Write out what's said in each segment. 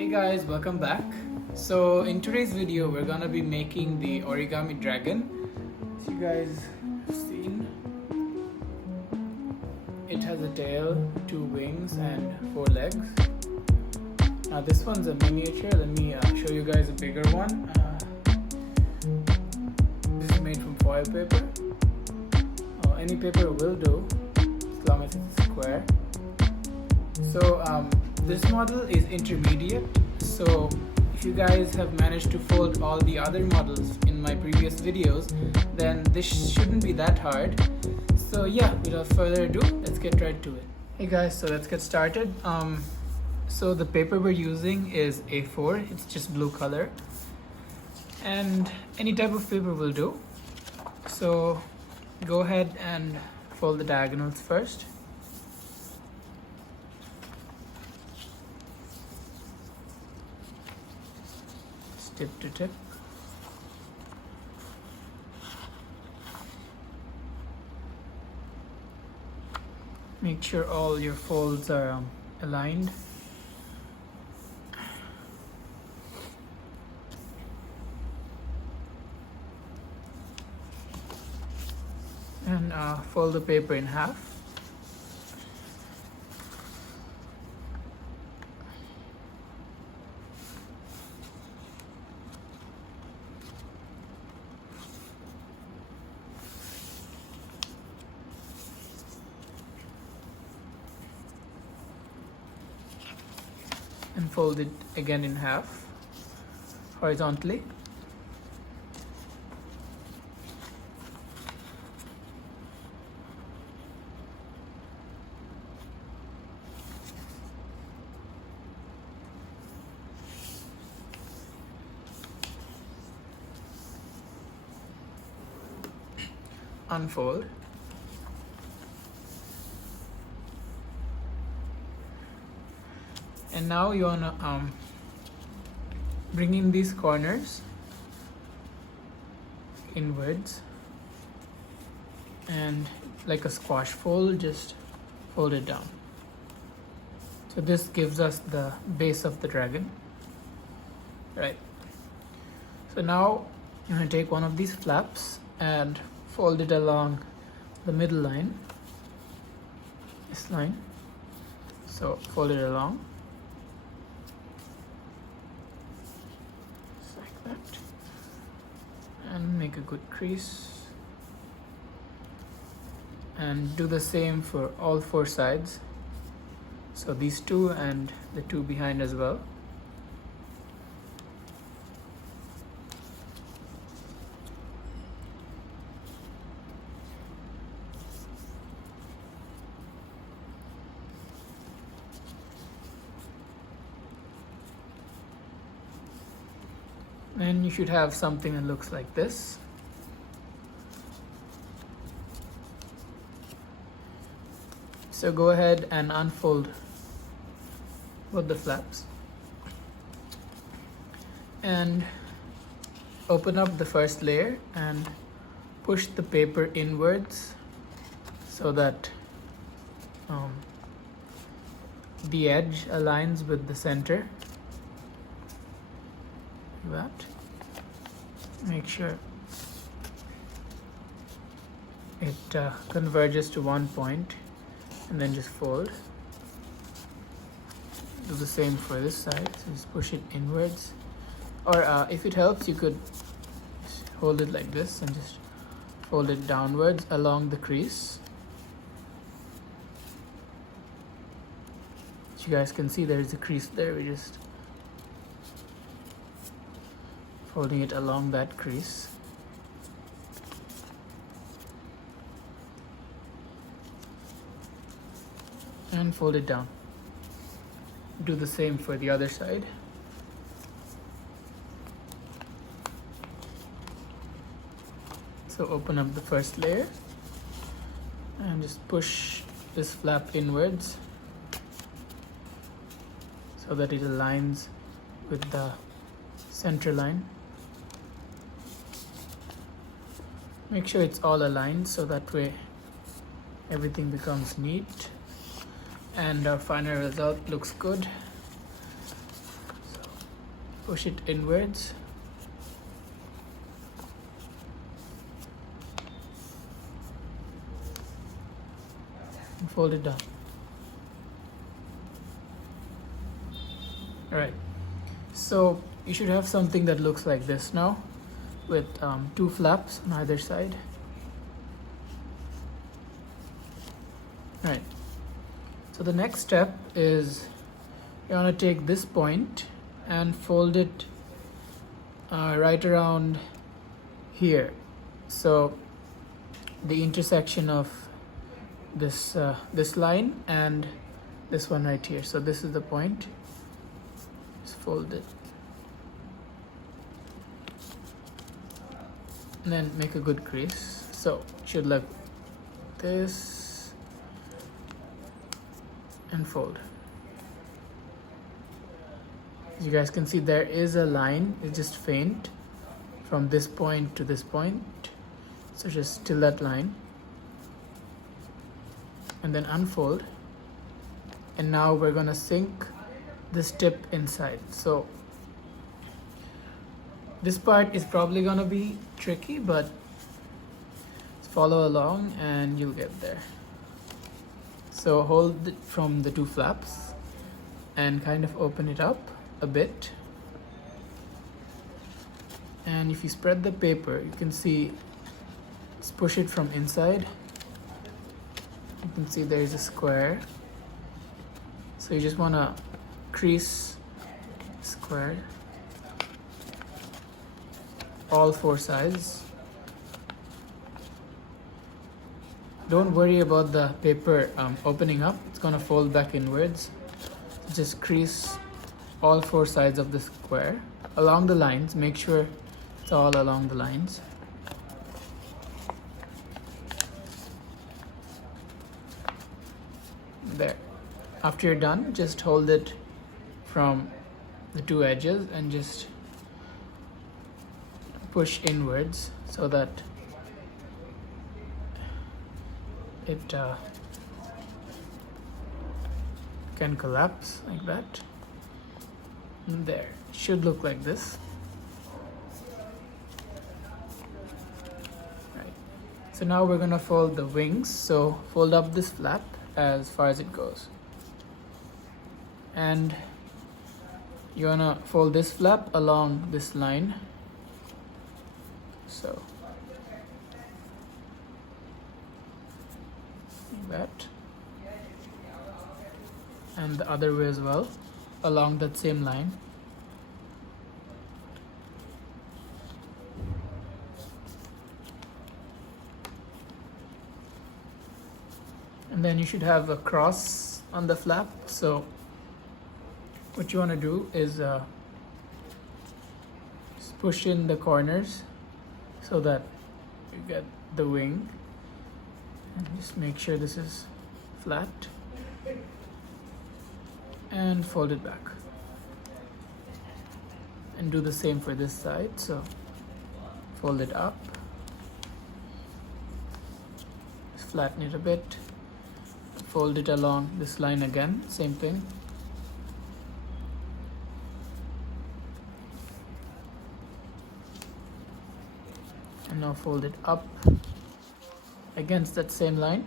Hey guys, welcome back. So in today's video we're gonna be making the Origami Dragon. As you guys have seen, it has a tail, 2 wings and 4 legs. Now this one's a miniature. Let me show you guys a bigger one. This is made from foil paper. Any paper will do as long as it's square. So this model is intermediate, so if you guys have managed to fold all the other models in my previous videos, then this shouldn't be that hard. So yeah, without further ado, let's get right to it. Hey guys, so let's get started. So the paper we're using is A4, it's just blue color, and any type of paper will do. So go ahead and fold the diagonals first. Tip to tip. Make sure all your folds are aligned. And fold the paper in half. And fold it again in half horizontally. Unfold. And now you wanna bring in these corners inwards, and like a squash fold, just fold it down. So this gives us the base of the dragon, right? So now you're gonna take one of these flaps and fold it along the middle line, this line. So fold it along. And make a good crease, and do the same for all 4 sides, so these 2 and the 2 behind as well. And you should have something that looks like this. So go ahead and unfold both the flaps and open up the first layer and push the paper inwards so that the edge aligns with the center. That. Make sure it converges to one point, and then just fold. Do the same for this side, so just push it inwards, or if it helps, you could hold it like this and just fold it downwards along the crease. As you guys can see, there's a crease there. We just folding it along that crease. And fold it down. Do the same for the other side. So open up the first layer and just push this flap inwards so that it aligns with the center line. Make sure it's all aligned so that way everything becomes neat and our final result looks good. push it inwards. And fold it down. Alright, so you should have something that looks like this now, with two flaps on either side. Alright, so the next step is you want to take this point and fold it right around here. So the intersection of this this line and this one right here. So this is the point. Just fold it. And then make a good crease. So it should look this and fold. As you guys can see, there is a line, it's just faint from this point to this point. So just till that line. And then unfold. And now we're gonna sink this tip inside. So this part is probably gonna be tricky, but follow along and you'll get there. So hold it from the two flaps and kind of open it up a bit. And if you spread the paper, you can see, just push it from inside. You can see there is a square. So you just want to crease square all four sides. Don't worry about the paper opening up. It's gonna fold back inwards. Just crease all four sides of the square along the lines. Make sure it's all along the lines. There. After you're done, just hold it from the two edges and just push inwards so that it can collapse like that. And there, it should look like this. Right. So now we're gonna fold the wings. So fold up this flap as far as it goes. And you wanna fold this flap along this line. So like that, and the other way as well along that same line. And then you should have a cross on the flap. So what you want to do is just push in the corners so that you get the wing, and just make sure this is flat and fold it back, and do the same for this side. So fold it up, just flatten it a bit, fold it along this line again, same thing. And now fold it up against that same line.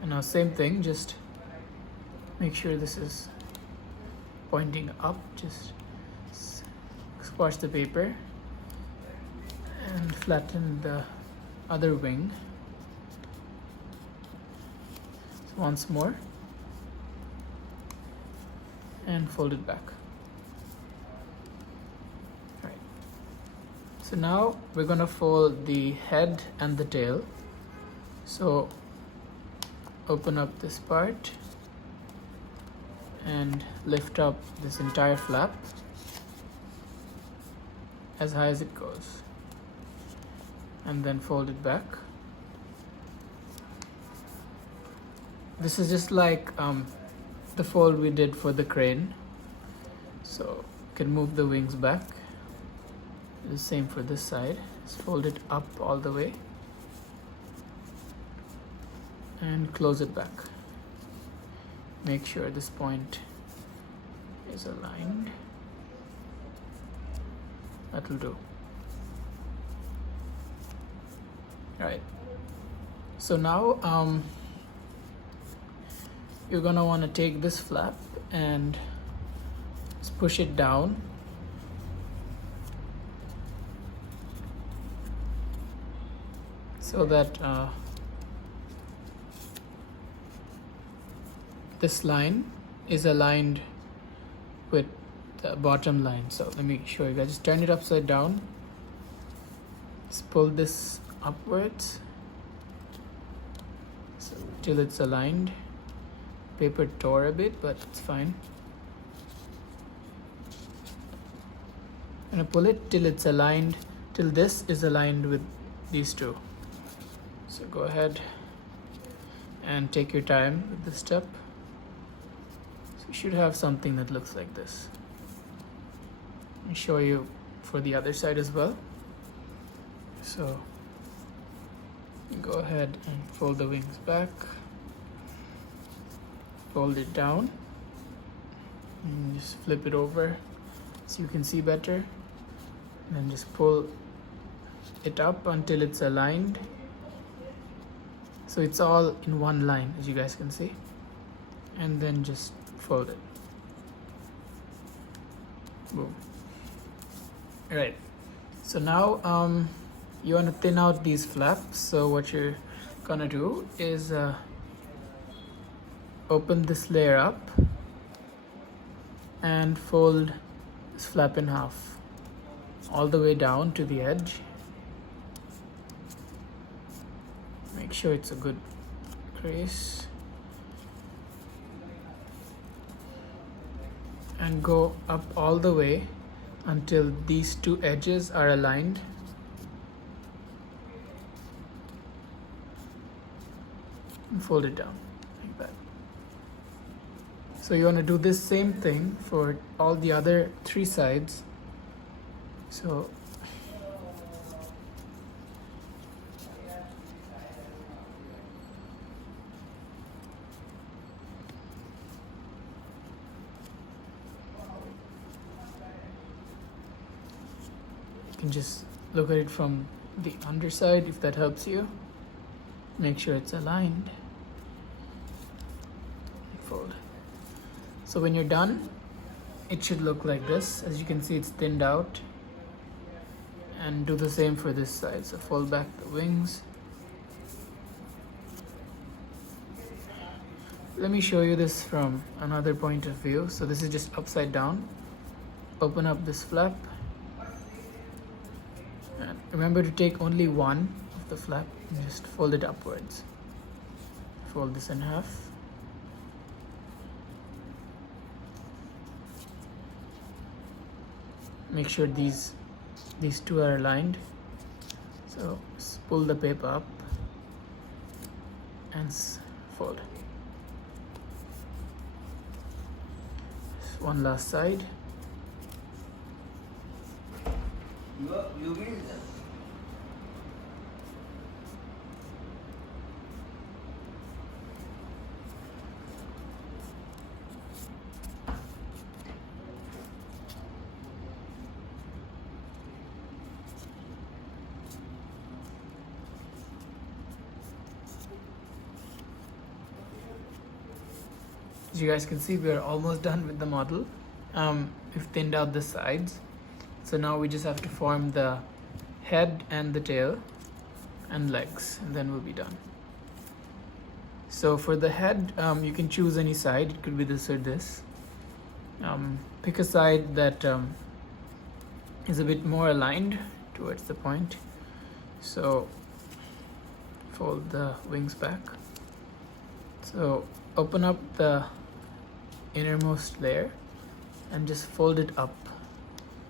And now same thing, just make sure this is pointing up. Just squash the paper and flatten the other wing. So once more. And fold it back. Right. So now we're gonna fold the head and the tail. So open up this part and lift up this entire flap as high as it goes, and then fold it back. This is just like the fold we did for the crane. So you can move the wings back. The same for this side. Just fold it up all the way. and close it back. Make sure this point is aligned. That'll do. Alright, so now you're gonna want to take this flap and just push it down so that this line is aligned with the bottom line. So let me show you guys. Just turn it upside down. Just pull this upwards so till it's aligned. Paper tore a bit, but it's fine. I'm gonna pull it till it's aligned, till this is aligned with these two. So go ahead and take your time with this step. So you should have something that looks like this. Let me show you for the other side as well. So you go ahead and fold the wings back, fold it down, and just flip it over so you can see better, and then just pull it up until it's aligned. So it's all in one line, as you guys can see, and then just fold it. Boom. All right, so now you want to thin out these flaps. So what you're gonna do is open this layer up and fold this flap in half all the way down to the edge. Make sure it's a good crease and go up all the way until these two edges are aligned. And fold it down like that. So you want to do this same thing for all the other three sides. So you can just look at it from the underside if that helps you. Make sure it's aligned. Fold. So when you're done, it should look like this. As you can see, it's thinned out. And do the same for this side. So fold back the wings. Let me show you this from another point of view. So this is just upside down. Open up this flap. And remember to take only one of the flap and just fold it upwards. Fold this in half. Make sure these two are aligned. So pull the paper up and fold. One last side. You mean that? As you guys can see, we are almost done with the model. We've thinned out the sides. So now we just have to form the head and the tail and legs, and then we'll be done. So for the head, you can choose any side. It could be this or this. Pick a side that is a bit more aligned towards the point. So fold the wings back. So open up the innermost layer and just fold it up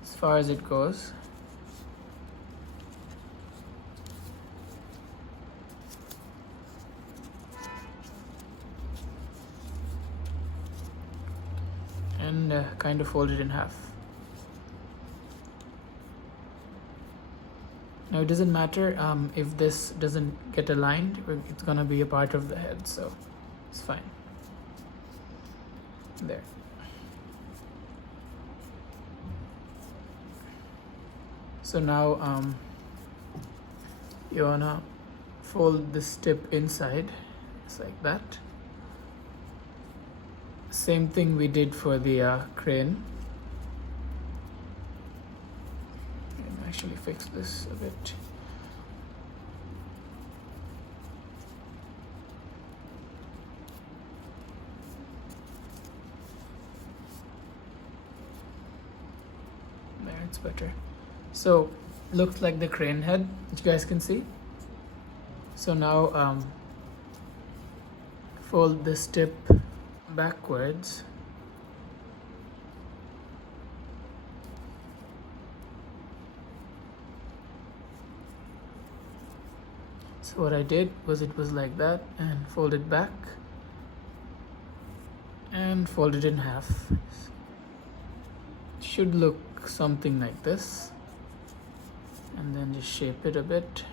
as far as it goes. And kind of fold it in half. Now it doesn't matter if this doesn't get aligned, it's gonna be a part of the head, so it's fine. There. So now you wanna fold this tip inside, just like that. Same thing we did for the crane. Actually fix this a bit. There, it's better. So looks like the crane head, which you guys can see. So now fold this tip backwards. So what I did was it was like that, and fold it back and fold it in half. Should look something like this, and then just shape it a bit.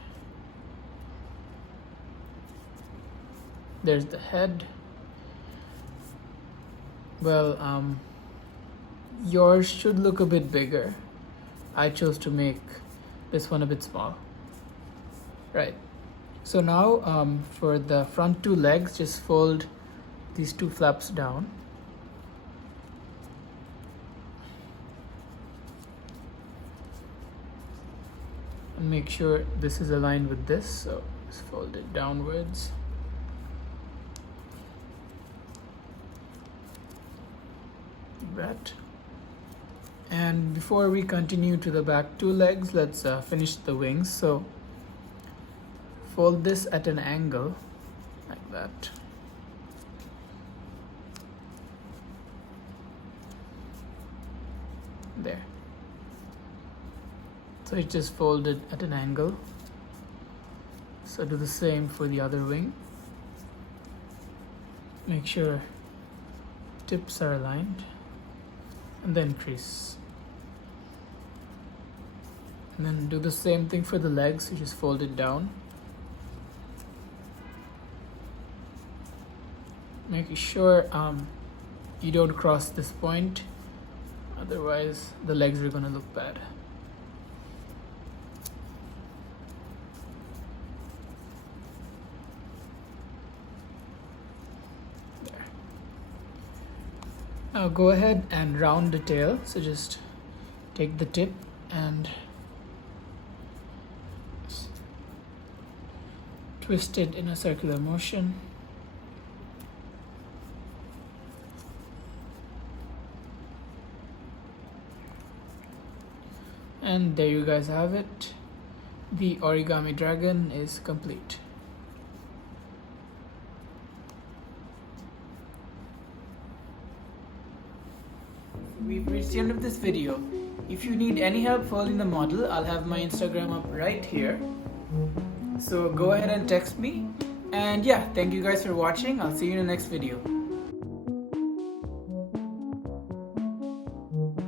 There's the head. Well, yours should look a bit bigger. I chose to make this one a bit small. Right. So now for the front two legs, just fold these two flaps down. And make sure this is aligned with this, so just fold it downwards. Like that. And before we continue to the back two legs, let's finish the wings. So fold this at an angle like that. There. So it's just folded at an angle. So do the same for the other wing. Make sure tips are aligned, and then crease. And then do the same thing for the legs, you just fold it down. Making sure you don't cross this point, otherwise the legs are gonna look bad. There. Now go ahead and round the tail. So just take the tip and twist it in a circular motion. And there you guys have it. The Origami Dragon is complete. We've reached the end of this video. If you need any help folding the model, I'll have my Instagram up right here. So go ahead and text me. And yeah, thank you guys for watching. I'll see you in the next video.